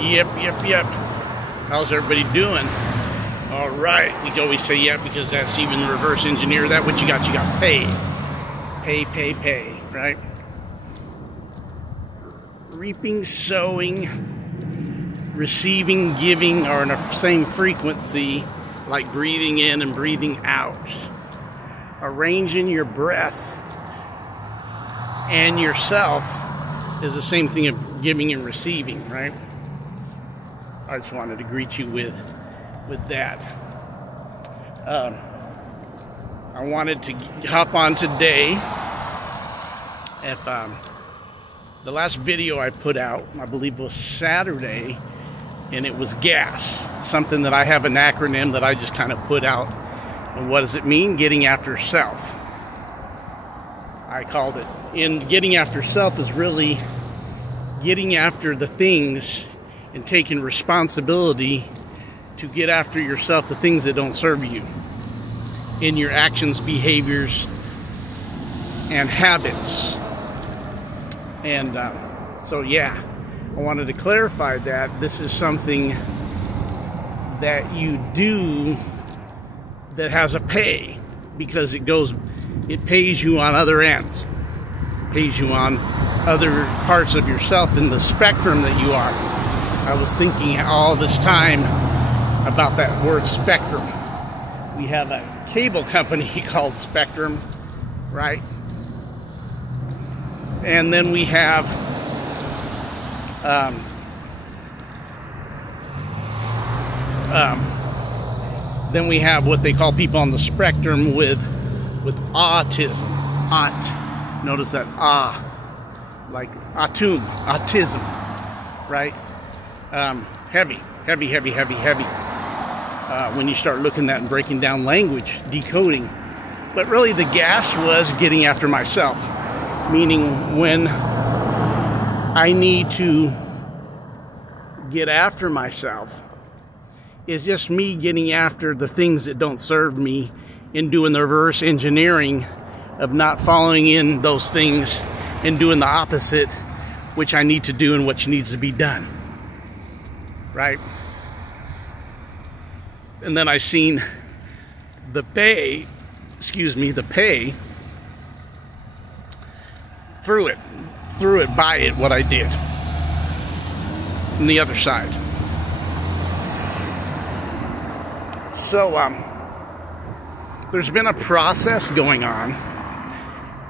Yep. How's everybody doing? All right. We always say yep because that's even reverse engineer that. What you got? You got pay. Pay, right? Reaping, sowing, receiving, giving are in the same frequency, like breathing in and breathing out. Arranging your breath and yourself is the same thing of giving and receiving, right? I just wanted to greet you with that. I wanted to hop on today. If the last video I put out, I believe was Saturday, and it was gas, something that I have an acronym that I just kind of put out. And what does it mean? Getting after self. I called it. And getting after self is really getting after the things and taking responsibility to get after yourself, the things that don't serve you in your actions, behaviors, and habits. And so yeah, I wanted to clarify that this is something that you do that has a pay, because it pays you on other ends, pays you on other parts of yourself in the spectrum that you are. I was thinking all this time about that word spectrum. We have a cable company called Spectrum, right? And then we have what they call people on the spectrum with autism. Notice that like autism, right? Heavy. When you start looking at and breaking down language, decoding. But really the gas was getting after myself. Meaning when I need to get after myself, it's just me getting after the things that don't serve me and doing the reverse engineering of not following in those things and doing the opposite, which I need to do and what needs to be done. Right? And then I seen the pay through it, by it, what I did. On the other side. So, there's been a process going on.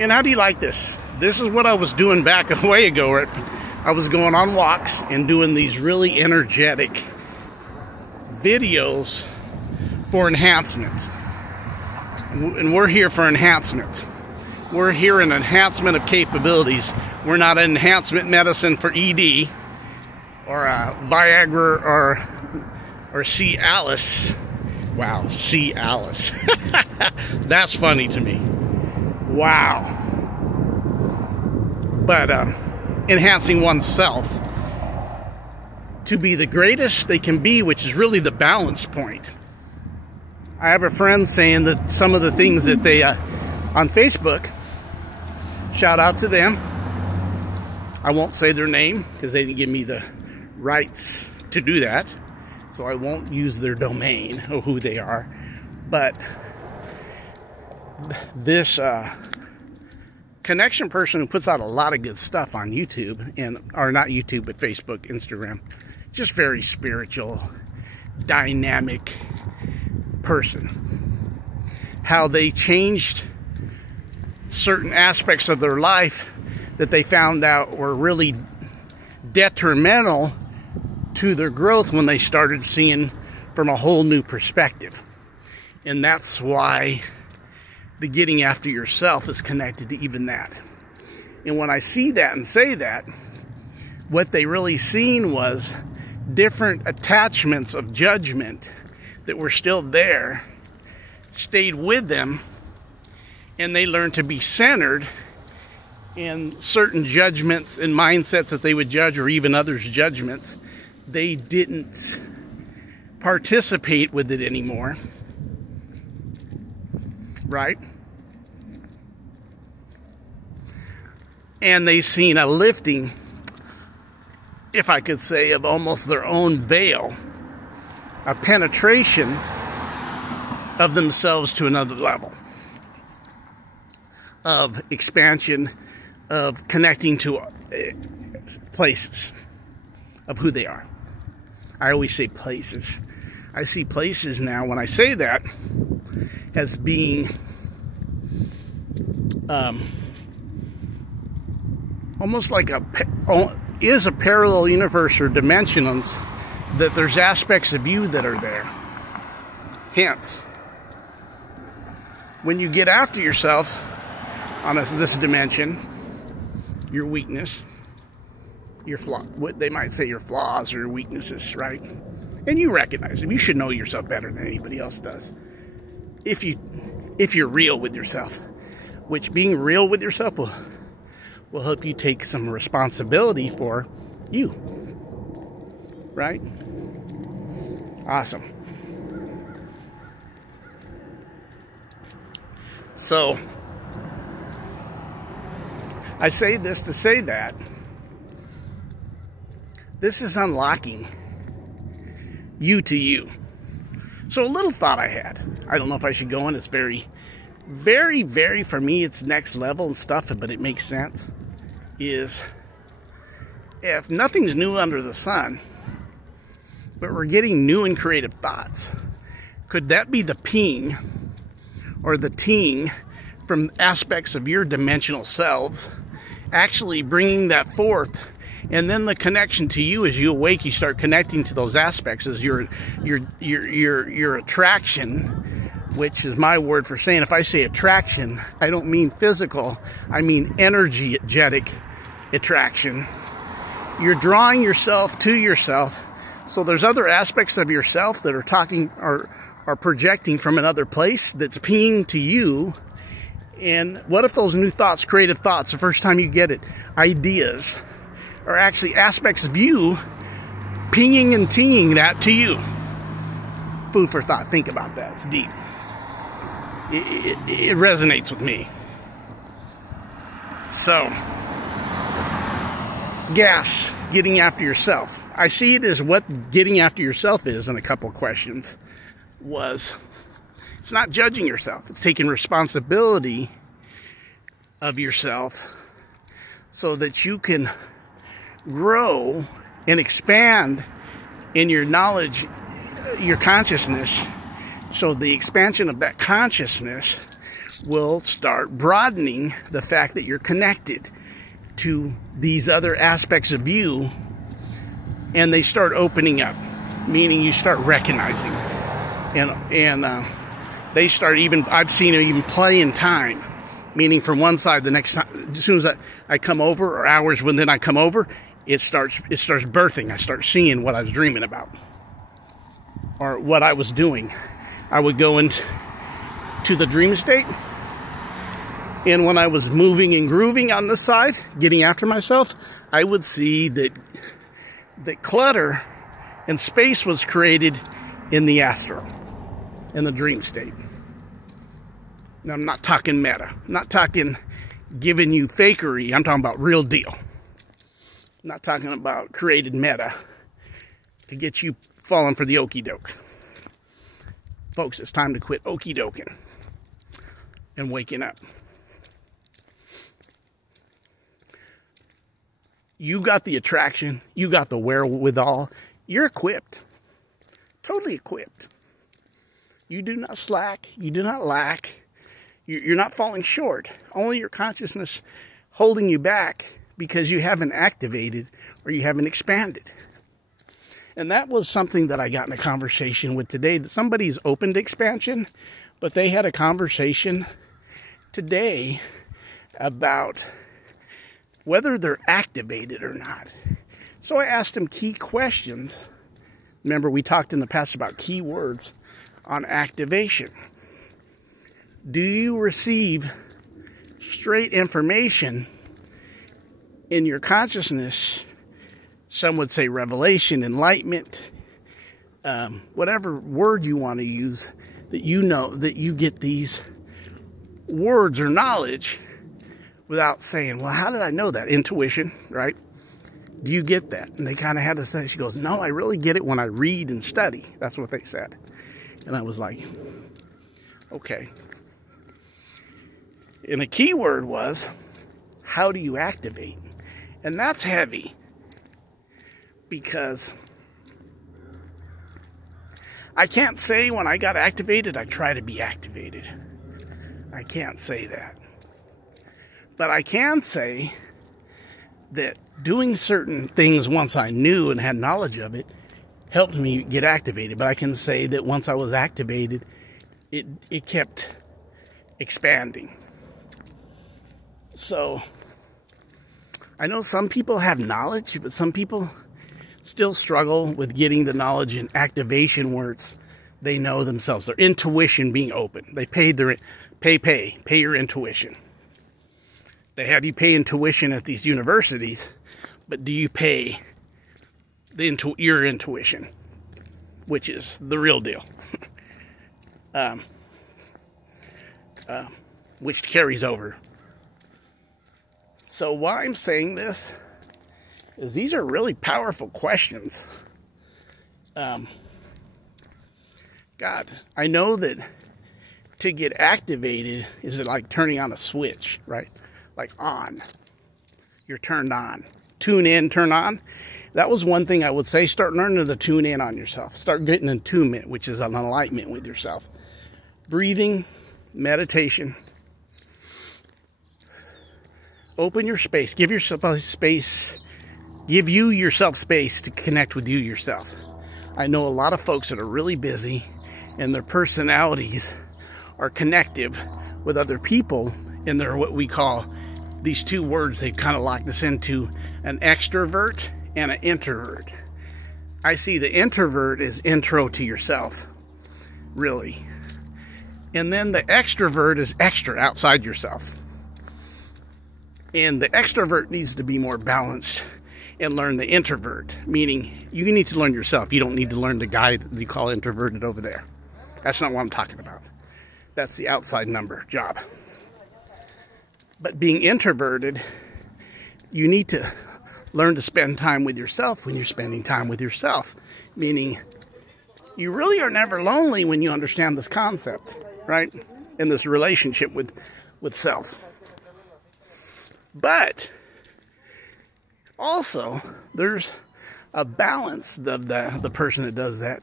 And how do you like this? This is what I was doing back a way ago. I was going on walks and doing these really energetic videos for enhancement. And we're here for enhancement. We're here in enhancement of capabilities. We're not an enhancement medicine for ED or Viagra or Cialis. Wow, Cialis. That's funny to me. Wow. But enhancing oneself to be the greatest they can be, which is really the balance point. I have a friend saying that some of the things that they on Facebook, shout out to them. I won't say their name because they didn't give me the rights to do that, so I won't use their domain or who they are. But this connection person who puts out a lot of good stuff on YouTube, or not YouTube, but Facebook, Instagram, just very spiritual, dynamic person. How they changed certain aspects of their life that they found out were really detrimental to their growth when they started seeing from a whole new perspective. And that's why the getting after yourself is connected to even that. And when I see that and say that, what they really seen was different attachments of judgment that were still there, stayed with them, and they learned to be centered in certain judgments and mindsets that they would judge, or even others' judgments. They didn't participate with it anymore. Right? And they seen a lifting if I could say, of almost their own veil, a penetration of themselves to another level of expansion, of connecting to places of who they are. I always say places. I see places now, when I say that, as being almost like a parallel universe or dimensions, that there's aspects of you that are there. Hence, when you get after yourself on this dimension, your weakness, your flaw, what they might say your flaws or your weaknesses, right? And you recognize them. You should know yourself better than anybody else does. If you're real with yourself, which being real with yourself will help you take some responsibility for you, right? Awesome. So I say this to say that this is unlocking you to you. So a little thought I had, I don't know if I should go in, it's very, for me, it's next level and stuff, but it makes sense, is if nothing's new under the sun, but we're getting new and creative thoughts, could that be the ping or the ting from aspects of your dimensional selves actually bringing that forth? And then the connection to you, as you awake, you start connecting to those aspects as your attraction, which is my word for saying, if I say attraction, I don't mean physical, I mean energetic attraction. You're drawing yourself to yourself. So there's other aspects of yourself that are projecting from another place that's pinging to you. And what if those new thoughts, creative thoughts, the first time you get it, ideas, are actually aspects of you pinging and tinging that to you? Food for thought. Think about that. It's deep. It resonates with me. So, gas, getting after yourself. I see it as what getting after yourself is in a couple of questions. It's not judging yourself. It's taking responsibility of yourself so that you can grow and expand in your knowledge, your consciousness. So the expansion of that consciousness will start broadening the fact that you're connected to these other aspects of you, and they start opening up, meaning you start recognizing, and they start I've seen it even play in time, meaning from one side the next time, as soon as I come over, or hours when then I come over, it starts birthing. I start seeing what I was dreaming about or what I was doing. I would go into the dream state, and when I was moving and grooving on this side, getting after myself, I would see that clutter and space was created in the astral, in the dream state. Now, I'm not talking meta. I'm not talking giving you fakery. I'm talking about real deal. I'm not talking about created meta to get you falling for the okie doke. Folks, it's time to quit okie doking and waking up. You got the attraction. You got the wherewithal. You're equipped. Totally equipped. You do not slack. You do not lack. You're not falling short. Only your consciousness holding you back because you haven't activated or you haven't expanded. And that was something that I got in a conversation with today, that somebody's open to expansion, but they had a conversation today about whether they're activated or not. So I asked them key questions. Remember, we talked in the past about keywords on activation. Do you receive straight information in your consciousness? Some would say revelation, enlightenment, whatever word you want to use, that you know that you get these words or knowledge without saying, well, how did I know that? Intuition, right? Do you get that? And they kind of had to say, she goes, no, I really get it when I read and study. That's what they said. And I was like, okay. And the key word was, how do you activate? And that's heavy, because I can't say when I got activated, I try to be activated. I can't say that. But I can say that doing certain things once I knew and had knowledge of it helped me get activated. But I can say that once I was activated, it kept expanding. So I know some people have knowledge, but some people still struggle with getting the knowledge and activation where they know themselves. Their intuition being open. They pay your intuition. They have you pay intuition at these universities, but do you pay your intuition, which is the real deal, which carries over. So why I'm saying this is these are really powerful questions. God, I know that to get activated is like turning on a switch, right? Like on. You're turned on. Tune in, turn on. That was one thing I would say. Start learning to tune in on yourself. Start getting attunement, which is an enlightenment with yourself. Breathing, meditation. Open your space. Give yourself space. Give you yourself space to connect with you yourself. I know a lot of folks that are really busy and their personalities are connective with other people, and they're what we call these two words. They kind of lock this into an extrovert and an introvert. I see the introvert as intro to yourself, really. And then the extrovert is extra, outside yourself. And the extrovert needs to be more balanced and learn the introvert, meaning you need to learn yourself. You don't need to learn the guy that you call introverted over there. That's not what I'm talking about. That's the outside number job. But being introverted, you need to learn to spend time with yourself when you're spending time with yourself. Meaning, you really are never lonely when you understand this concept, right? In this relationship with self. But also, there's a balance of the person that does that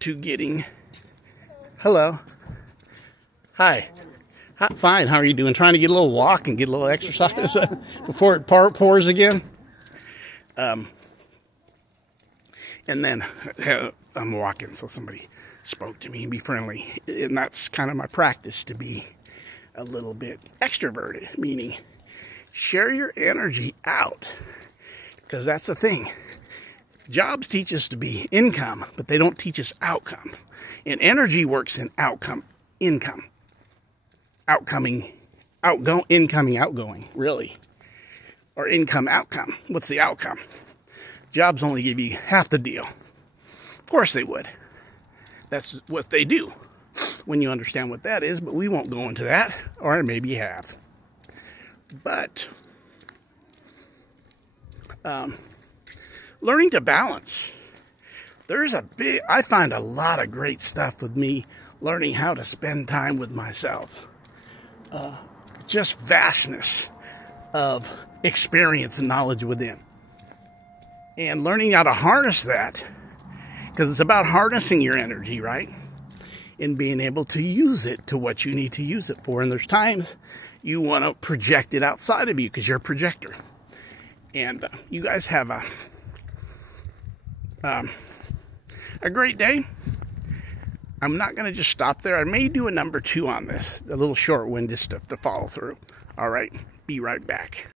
to getting, hello, hi. Fine, how are you doing? Trying to get a little walk and get a little exercise before it pours again. And then I'm walking, so somebody spoke to me and be friendly. And that's kind of my practice, to be a little bit extroverted, meaning share your energy out. Because that's the thing. Jobs teach us to be income, but they don't teach us outcome. And energy works in outcome, income. Incoming, outgoing, really. Or income, outcome. What's the outcome? Jobs only give you half the deal. Of course they would. That's what they do when you understand what that is, but we won't go into that, or maybe you have. But learning to balance. I find a lot of great stuff with me learning how to spend time with myself. Just vastness of experience and knowledge within. And learning how to harness that, because it's about harnessing your energy, right? And being able to use it to what you need to use it for. And there's times you want to project it outside of you because you're a projector. And you guys have a great day. I'm not going to just stop there. I may do a number 2 on this, a little short one just to follow through. All right, be right back.